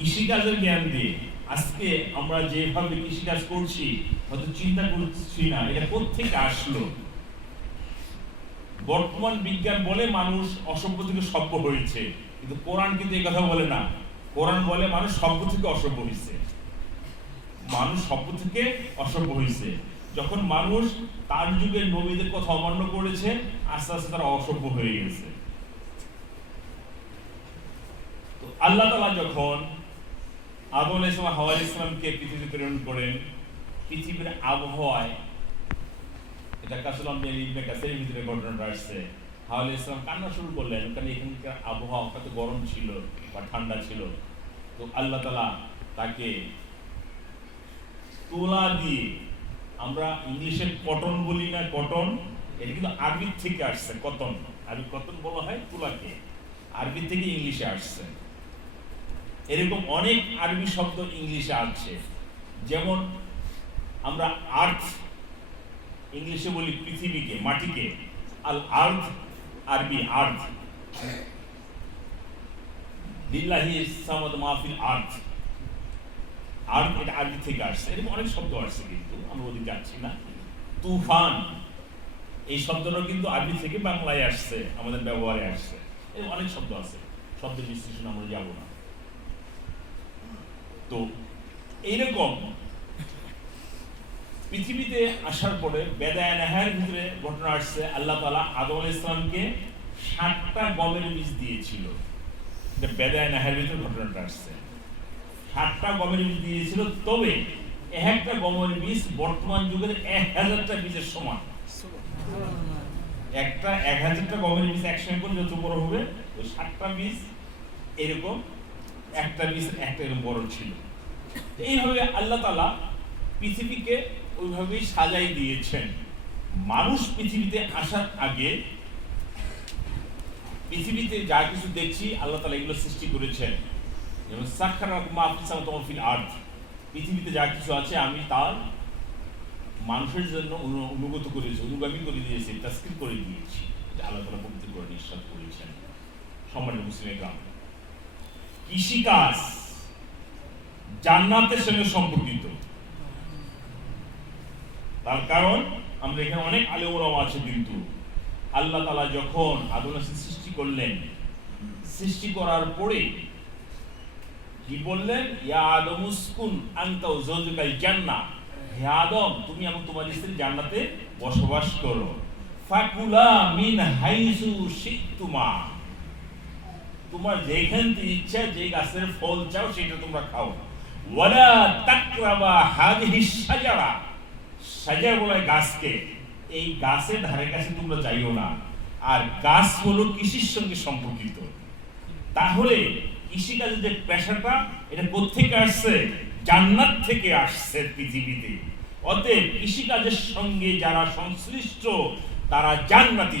কৃষিকাজের জ্ঞান দিয়ে আজকে আমরা যেভাবে কৃষিকাজ করছি, হয়তো চিন্তা করছি না, এটা কোথেকে আসলো? বর্তমান বিজ্ঞান বলে মানুষ অসভ্য থেকে সভ্য হয়েছে, কিন্তু কোরআন কিন্তু এই কথা বলে না। কোরআন বলে মানুষ সভ্য থেকে অসভ্য হয়েছে। মানুষ সভ্য থেকে অসভ্য হয়েছে। যখন মানুষ তার যুগের নবীদের কথা অমান্য করেছে, আস্তে আস্তে তারা অসভ্য হয়ে গেছে। আল্লাহ তালা যখন আদম আলাইহিস সালাম হাওয়া আলাইহিস পৃথিবীতে প্রেরণ করেন। পৃথিবীর আবহাওয়ায় এটা কাসলাম ইবনে কাসিরের ভিতরে ঘটনাটা আসছে। হাওয়া আলাইহিস সালাম কান্না শুরু করলেন, কারণ এখানকার আবহাওয়া কত গরম ছিল বা ঠান্ডা ছিল। তো আল্লাহ তালা তাকে তোলা দিয়ে, আমরা ইংলিশে কটন বলি না কটন, এটা কিন্তু আরবির থেকে আসছে, কটন। আরবি কটন বলা হয় তুলাকে। আরবি থেকে ইংলিশে আসছে। এরকম অনেক আরবি শব্দ ইংলিশে আছে। যেমন আমরা আর্থ, ইংলিশে বলি পৃথিবীকে, মাটিকে। আল আর্থ, আরবি আর্থ। লিল্লাহি সামাদ মাহফিল আর্থ। আর্থ এটা আরবি থেকে আসছে। এরকম অনেক শব্দ আসছে কিন্তু, আমরা ওদিকে যাচ্ছি না। তুফান, এই শব্দটা কিন্তু আরবি থেকে বাংলায় আসছে, আমাদের ব্যবহারে আসছে। এরকম অনেক শব্দ আছে। শব্দের বিশ্লেষণ আমরা যাব না। তো এইরকম পৃথিবীতে আসার পরে বেদায় নাহার ভিতরে ঘটনা আসছে, আল্লাহ তালা আদম ইসলামকে সাতটা গমের বীজ দিয়েছিল। বেদায় নাহার ভিতরে ঘটনাটা আসছে। সাতটা গমের বীজ দিয়েছিল, তবে এক একটা গমের বীজ বর্তমান যুগের এক হাজারটা বীজের সমান। একটা এক হাজারটা গমের বীজ একসঙ্গে করে যত বড় হবে, ওই সাতটা বীজ এরকম একটা বীজ একটা এরকম বড় ছিল। এইভাবে আল্লাহ তালা পৃথিবীকে ওইভাবেই সাজাই দিয়েছেন। মানুষ পৃথিবীতে আসার আগে পৃথিবীতে যা কিছু দেখছি, আল্লাহ তালা এগুলো সৃষ্টি করেছেন। যেমন সাক্ষার তমফিল আর্থ পৃথিবীতে যা কিছু আছে, আমি তার মানুষের জন্য অনু- অনুগত করেছি অনুগামী করে দিয়েছি তাস্কির করে দিয়েছি। আল্লাহ তালা পবিত্র করে নিঃশ্বাস করেছেন। সম্মানিত মুসলিম গ্রাম। কৃষিকাজ জান্নাতের সঙ্গে সম্পর্কিত। তার কারণ, আমরা এখানে অনেক আলেমরাও আছে কিন্তু। আল্লাহ তালা যখন আদম সৃষ্টি করলেন, সৃষ্টি করার পরে কি বললেন? ইয়া আদম উসকুন আনতা ওয়া যাওজুকাল হে আদম, তুমি এবং তোমার স্ত্রী জান্নাতে বসবাস করো। ফাকুলা মিন হাইসু শিকতুমা তোমার ইচ্ছা যে গাছের ফল চাও, সেটা তোমরা খাও। তাকরাবা বলে গাছকে। এই গাছের ধারে কাছে তোমরা যাইও না। আর গাছ হলো কৃষির সঙ্গে সম্পর্কিত। তাহলে কৃষিকাজের যে পেশাটা, এটা কোথেকে আসছে? জান্নাত থেকে আসছে পৃথিবীতে। অতএব কৃষিকাজের সঙ্গে যারা সংশ্লিষ্ট, তারা জান্নাতি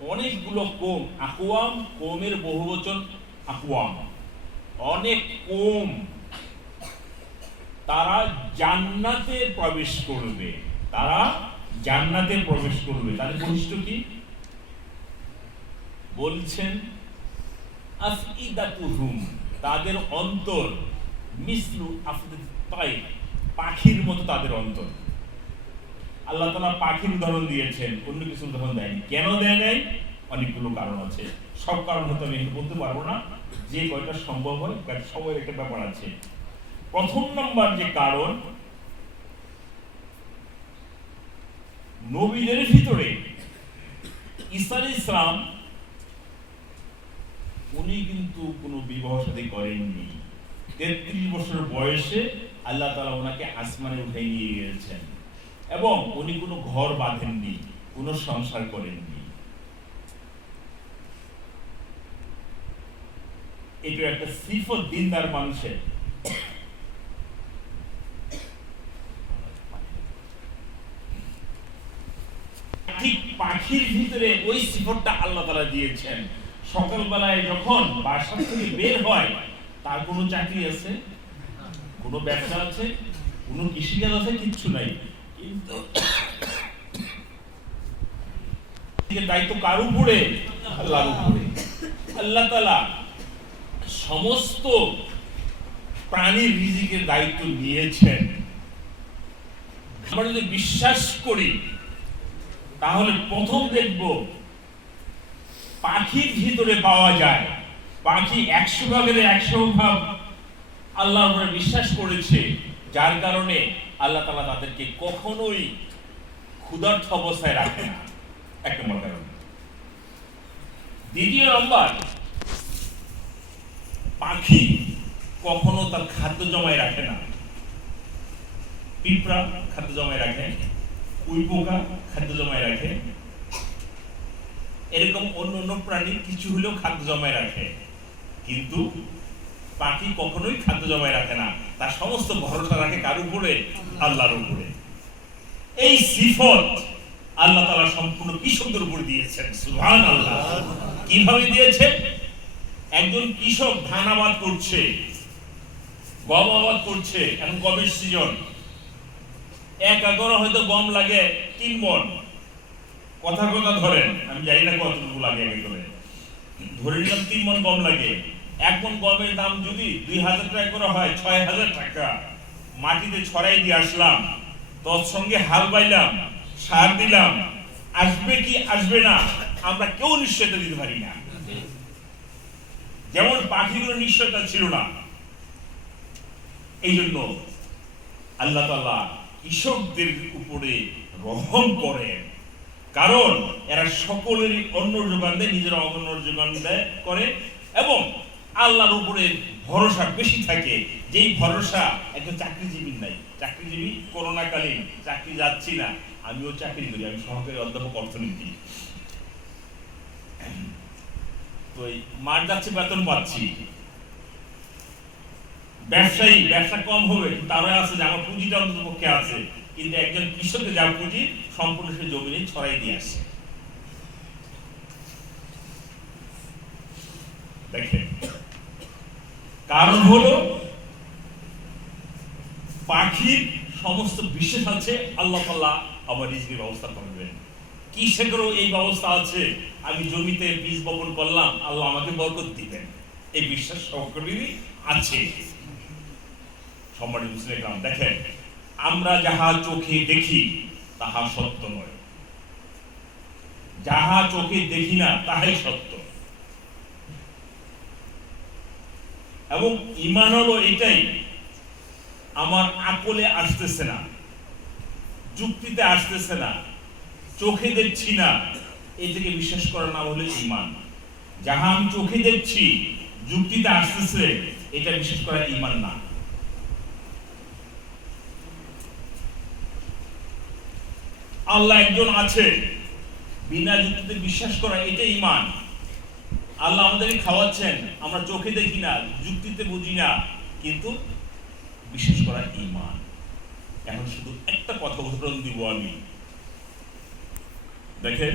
অনেকগুলো কোম আকওয়াম কোমের বহুবচন আকওয়াম অনেক কোম। তারা জান্নাতে প্রবেশ করবে। তারা জান্নাতে প্রবেশ করবে। তাদের বৈশিষ্ট্য কি? বলছেন তাদের অন্তর, মিসলু আফদাত পাখির মতো তাদের অন্তর। আল্লাহ তালা পাখির উদাহরণ দিয়েছেন, অন্য কিছু উদাহরণ দেয়নি। কেন দেয় নাই? অনেকগুলো কারণ আছে। সব কারণ হয়তো আমি বলতে পারব না। যে কয়টা সম্ভব হয়, তার সময়ের একটা ব্যাপার আছে। প্রথম নম্বর যে কারণ, নবীদের ভিতরে ঈসা ইসলাম উনি কিন্তু কোনো বিবাহ সাথে করেননি। তেত্রিশ বছর বয়সে আল্লাহ তালা ওনাকে আসমানে উঠে নিয়ে গিয়েছেন। এবং উনি কোনো ঘর বাঁধেননি, কোনো সংসার করেননি। এটা একটা সিফত দিনদার মানুষের। ঠিক পাখির ভিতরে ওই সিফতটা আল্লাহ তারা দিয়েছেন। সকালবেলায় যখন বাসা থেকে বের হয়, তার কোনো চাকরি আছে? কোনো ব্যবসা আছে? কোনো কৃষিকাজ আছে? কিচ্ছু নাই। দায়িত্ব কার উপরে? আল্লাহর উপরে। আল্লাহ তালা সমস্ত প্রাণীর রিজিকের দায়িত্ব নিয়েছেন। আমরা যদি বিশ্বাস করি, তাহলে প্রথম দেখব পাখির ভিতরে পাওয়া যায়। পাখি একশো ভাগের একশো ভাগ আল্লাহর উপরে বিশ্বাস করেছে, যার কারণে আল্লাহ তালা তাদেরকে কখনোই ক্ষুধার্থ অবস্থায় রাখে না। এক নম্বর কারণ। দ্বিতীয় নম্বর, পাখি কখনো তার খাদ্য জমায় রাখে না। পিঁপড়া খাদ্য জমায় রাখে, উই পোকা খাদ্য জমায় রাখে। এরকম অন্য অন্য প্রাণী কিছু হলেও খাদ্য জমায় রাখে। কিন্তু পাখি কখনোই খাদ্য জমায় রাখে না। তার সমস্ত ভরসা রাখে কার উপরে? আল্লাহর উপরে। এই সিফত আল্লাহ তাআলা সম্পূর্ণ কৃষকদের উপর দিয়েছেন। সুবহান আল্লাহ কীভাবে দিয়েছেন? একজন কৃষক ধান আবাদ করছে, গম আবাদ করছে, এখন গমের সিজন এক একর হয়তো গম লাগে তিন মন। কথা কথা ধরেন, আমি জানি না কতটুকু লাগে এক ধরে নিলাম তিন মন গম লাগে। এক মন গমের দাম যদি দুই হাজার টাকা করে হয়, ছয় হাজার টাকা। মাটিতে ছড়াই দিয়ে আসলাম, তৎসঙ্গে হাল বাইলাম, সার দিলাম। আসবে কি আসবে না, আমরা কেউ নিশ্চয়তা দিতে পারি না। যেমন পাখিগুলো নিশ্চয়তা ছিল না। এই জন্য আল্লাহ তাআলা কৃষকদের উপরে রহম করেন। কারণ এরা সকলেরই অন্য যোগান দেয়, নিজেরা অন্য যোগান দেয়, করে। এবং আল্লাহর উপরে ভরসা বেশি থাকে। যেই ভরসা একজন চাকরিজীবীর নাই। চাকরিজীবী করোনাকালীন, চাকরি যাচ্ছি না। আমিও চাকরি করি, আমি সহকারী অধ্যাপক অর্থনীতি। তো মার যাচ্ছে, বেতন পাচ্ছি। ব্যবসায়ী, ব্যবসা কম হবে তারা আছে যে আমার পুঁজিটা অন্তত পক্ষে আছে। কিন্তু একজন কৃষকের যা পুঁজি, সম্পূর্ণ সে জমিনে ছড়াই দিয়ে আসে। দেখেন কারণ হলো, পাখির সমস্ত বিশেষ আছে, আল্লাহ তাআলা আমার রিজিকের ব্যবস্থা করবেন। এই ব্যবস্থা আছে? আমি জমিতে বীজ বপন করলাম, আল্লাহ আমাকে বরকত দিবেন। এই বিশ্বাস সকলেরই আছে। সম্মানিত মুসলিম দেখেন, আমরা যাহা চোখে দেখি, তাহা সত্য নয়। যাহা চোখে দেখি না, তাহাই সত্য। এবং ইমান হলো এটাই, আমার আকলে আসতেছে না, যুক্তিতে আসতেছে না, চোখে দেখছি না, এটাকে বিশ্বাস করার নাম হলো ইমান। যাহা আমি চোখে দেখছি, যুক্তিতে আসতেছে, এটা বিশ্বাস করা ইমান না। আল্লাহ একজন আছে, বিনা যুক্তিতে বিশ্বাস করা এটা ইমান। আল্লাহ আমাদেরকে খাওয়াচ্ছেন, আমরা চোখে দেখি না, যুক্তিতে বুঝি না, কিন্তু বিশেষ করা ইমান এখন শুধু একটা কথা উদাহরণ দিব আমি। দেখেন